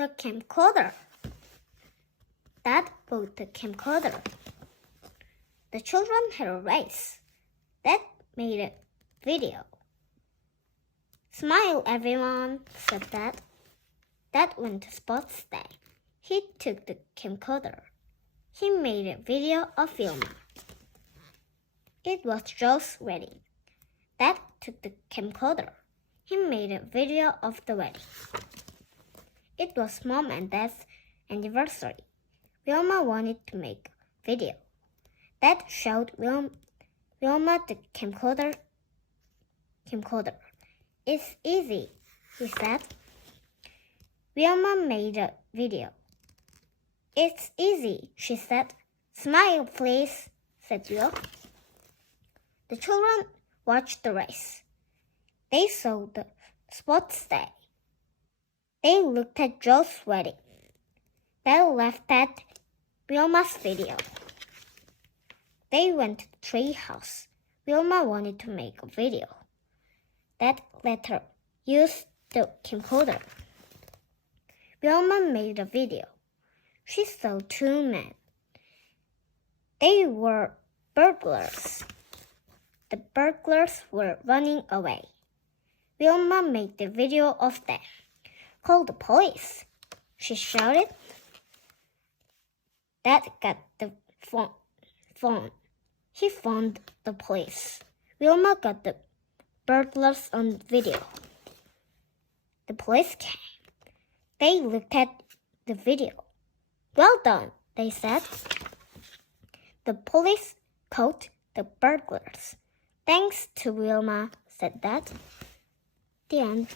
The camcorder. Dad bought the camcorder. The children had a race. Dad made a video. Smile, everyone, said Dad. Dad went to sports day. He took the camcorder. He made a video of Wilma. It was Joe's wedding. Dad took the camcorder. He made a video of the wedding. It was Mom and Dad's anniversary. Wilma wanted to make a video. Dad showed Wilma the camcorder. It's easy, he said. Wilma made a video. It's easy, she said. Smile, please, said Will. The children watched the race. They saw the sports day. They looked at Joe's wedding. They laughed at Wilma's video. They went to the tree house. Wilma wanted to make a video. Dad let her use the camcorder. Wilma made a video. She saw two men. They were burglars. The burglars were running away. Wilma made the video of them. Call the police, she shouted. Dad got the phone. He phoned the police. Wilma got the burglars on video. The police came. They looked at the video. Well done, they said. The police caught the burglars. Thanks to Wilma, said Dad. The end.